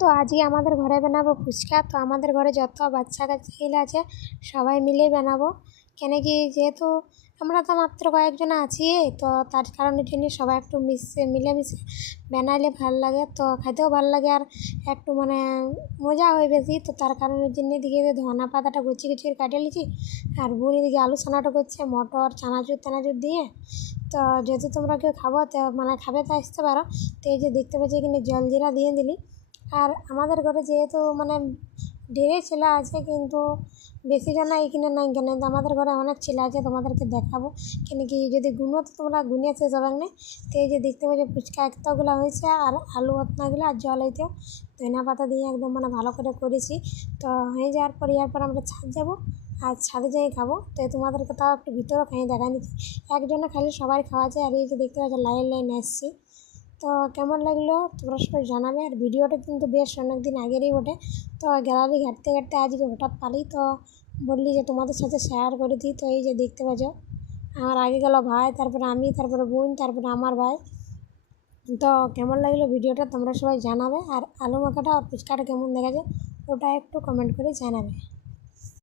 তো আজকে আমাদের ঘরে বানাবো ফুচকা। তো আমাদের ঘরে যত বাচ্চা কাচ্চা আছে সবাই মিলেই বানাবো। কেন কি যেহেতু আমরা তো মাত্র কয়েকজন আছি, তো তার কারণের জন্য সবাই একটু মিলেমিশে বানাইলে ভালো লাগে, তো খেতেও ভালো লাগে আর একটু মজা হয় বেশি। তো তার কারণের জন্য দিকে ধনা পাতাটা গুছিয়ে গুছিয়ে কাটিয়ে নিয়েছি, আর বুনি দিকে আলু ছানাটা করছে মটর চানাচুর দিয়ে। তো যেহেতু তোমরা কেউ খাবো তো খাবে তো আসতে পারো। তো এই যে দেখতে পাচ্ছি এখানে জলজিরা দিয়ে দিলি। আর আমাদের ঘরে যেহেতু ঢেরে ছেলে আছে, কিন্তু বেশি জন এখানে নাই কেন, তো আমাদের ঘরে অনেক ছেলে আছে, তোমাদেরকে দেখাবো। কেন কি যদি গুনো তো তোমরা গুনিয়ে শেষ হবে না। তো এই যে দেখতে পাচ্ছি ফুচকা একটাগুলো হয়েছে, আর আলু অতনাগুলো আর জল হইতে ধনিয়া পাতা দিয়ে একদম ভালো করে করেছি। তো হয়ে যাওয়ার পর এরপর আমরা ছাদ যাবো, আর ছাদে যাই খাবো। তো তোমাদেরকে তাও একটু ভিতরেও খাই দেখা নিচ্ছি। একজনে খাইলে সবাই খাওয়া যায়। আর এই যে দেখতে পাচ্ছি লাইন লাইন আসছি। তো কেমন লাগলো তোমরা সবাই জানাবে। আর ভিডিওটা কিন্তু বেশ অনেক দিন আগেরই ওঠে, তো গ্যালারি ঘাঁটতে ঘাঁটতে আজকে হঠাৎ পারি, তো বললি যে তোমাদের সাথে শেয়ার করে দিই। তো এই যে দেখতে পাচ্ছ আমার আগে গেল ভাই, তারপরে আমি, তারপরে বোন, তারপরে আমার ভাই। তো কেমন লাগলো ভিডিওটা তোমরা সবাই জানাবে। আর আলু মাখাটা আর ফুচকাটা কেমন দেখা যায় ওটা একটু কমেন্ট করে জানাবে।